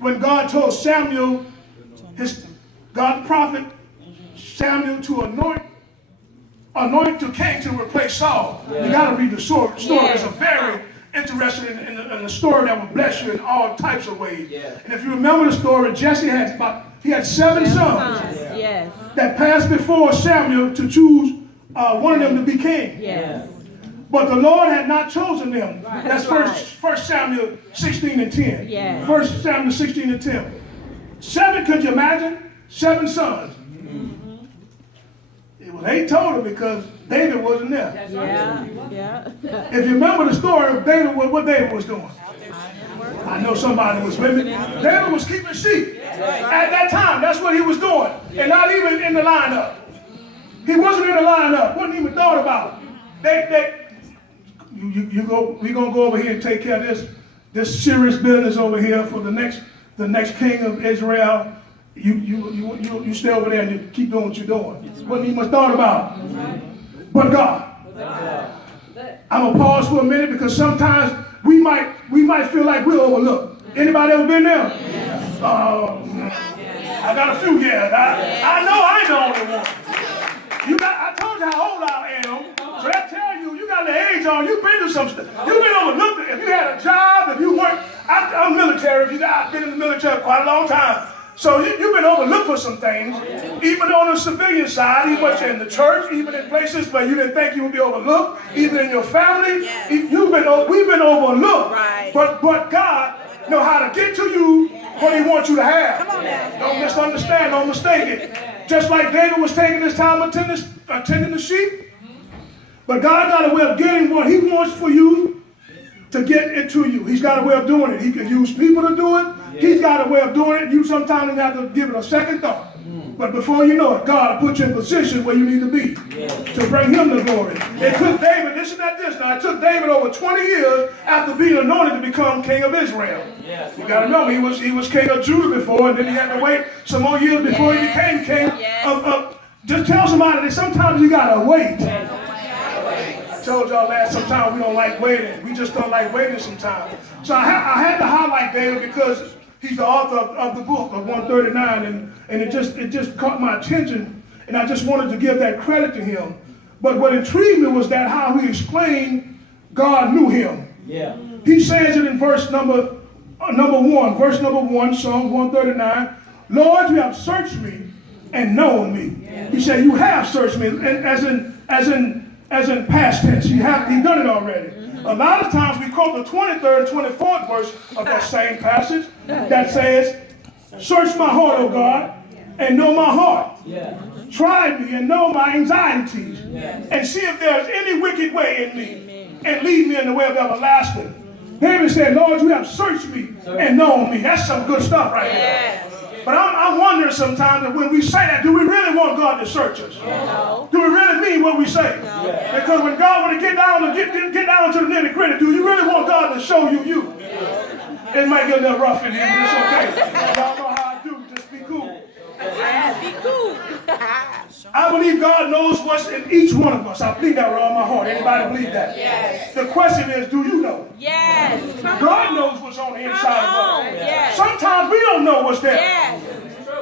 when God told Samuel, God prophet Samuel, to anoint the king to replace Saul. Yeah. You got to read the story. Yeah. It's a very interesting in a story that will bless you in all types of ways. Yeah. And if you remember the story, Jesse had seven sons that passed before Samuel to choose one of them to be king. Yes. But the Lord had not chosen them. Right. That's First Samuel 16:10. Yes. 1 Samuel 16:10. Seven, could you imagine? 7 sons. Mm-hmm. It was 8 total because David wasn't there. Yeah. If you remember the story of David, what David was doing. I know somebody was with me. David was keeping sheep. At that time, that's what he was doing. And not even in the lineup. He wasn't in the lineup. Wasn't even thought about. We're gonna go over here and take care of this serious business over here for the next king of Israel. You stay over there and you keep doing what you're doing. Wasn't even much thought about. But God. I'm gonna pause for a minute because sometimes we might feel like we're overlooked. Anybody ever been there? I got a few years. I know I ain't the only one. I told you how old I am. So that tells you got the age on. You've been to some stuff. You've been overlooked. If you had a job, if you weren't, I'm military. I've been in the military quite a long time. So you've been overlooked for some things, even on the civilian side, even in the church, even in places where you didn't think you would be overlooked, even in your family. We've been overlooked. Right. But God know how to get to you what He wants you to have. Don't misunderstand. Don't mistake it. Just like David was taking his time attending the sheep. But God got a way of getting what He wants for you to get into you. He's got a way of doing it. He can use people to do it. Yeah. He's got a way of doing it. You sometimes have to give it a second thought. But before you know it, God will put you in position where you need to be to bring Him the glory. It took David, listen to this now, it took David over 20 years after being anointed to become king of Israel. Yes. You got to know, he was king of Judah before, and then he had to wait some more years before he became king of just tell somebody that sometimes you got to wait. I told y'all sometimes we don't like waiting. We just don't like waiting sometimes. So I had to highlight David because he's the author of the book of 139, and it just caught my attention, and I just wanted to give that credit to him. But what intrigued me was that how he explained God knew him. Yeah. He says it in verse number 1, Psalm 139. Lord, you have searched me and known me. Yeah. He said, you have searched me, and as in past tense. You've done it already. A lot of times we quote the 23rd and 24th verse of that same passage that says, search my heart, O God, and know my heart. Yeah. Try me and know my anxieties. Yeah. And see if there's any wicked way in me. And lead me in the way of everlasting. David said, Lord, you have searched me and known me. That's some good stuff right there. But I'm wondering sometimes that when we say that, do we really want God to search us? No. Do we really mean what we say? No. Because when God want to get down to the nitty gritty, do you really want God to show you? Yes. It might get a little rough in here, but it's okay. Y'all know how I do. Just be cool. Be cool. I believe God knows what's in each one of us. I believe that with all my heart. Anybody believe that? Yes. The question is, do you know? Yes. God knows what's on the inside of us. Yes. Sometimes we don't know what's there. Yes.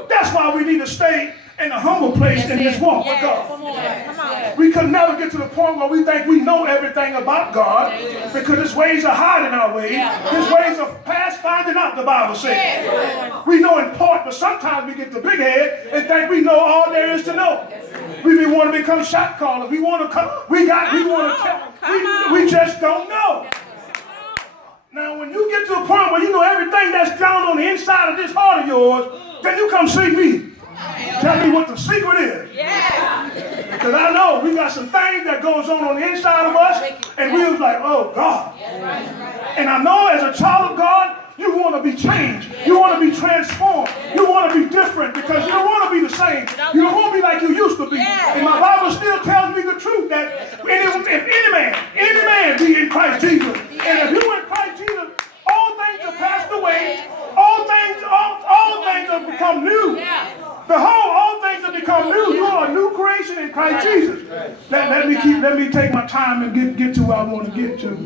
That's why we need to stay in a humble place in this walk with God. Come on. We could never get to the point where we think we know everything about God because His ways are hiding our ways. His ways are past finding out, the Bible says. We know in part, but sometimes we get the big head and think we know all there is to know. We want to become shot callers. We want to come. We just don't know. Now, when you get to a point where you know everything that's down on the inside of this heart of yours, then you come see me. Tell me what the secret is. Yeah. Because I know we got some things that goes on the inside of us, and we was like, oh, God. And I know as a child of God, you want to be changed. You want to be transformed. You want to be different because you don't want to be the same. You don't want to be like you used to be. And my Bible still tells me the truth that if any man be in Christ Jesus, and if you in Christ Jesus, all things are passed away. All things have become new. Behold, all things have become new. You are a new creation in Christ Jesus. Let me take my time and get to where I want to get to.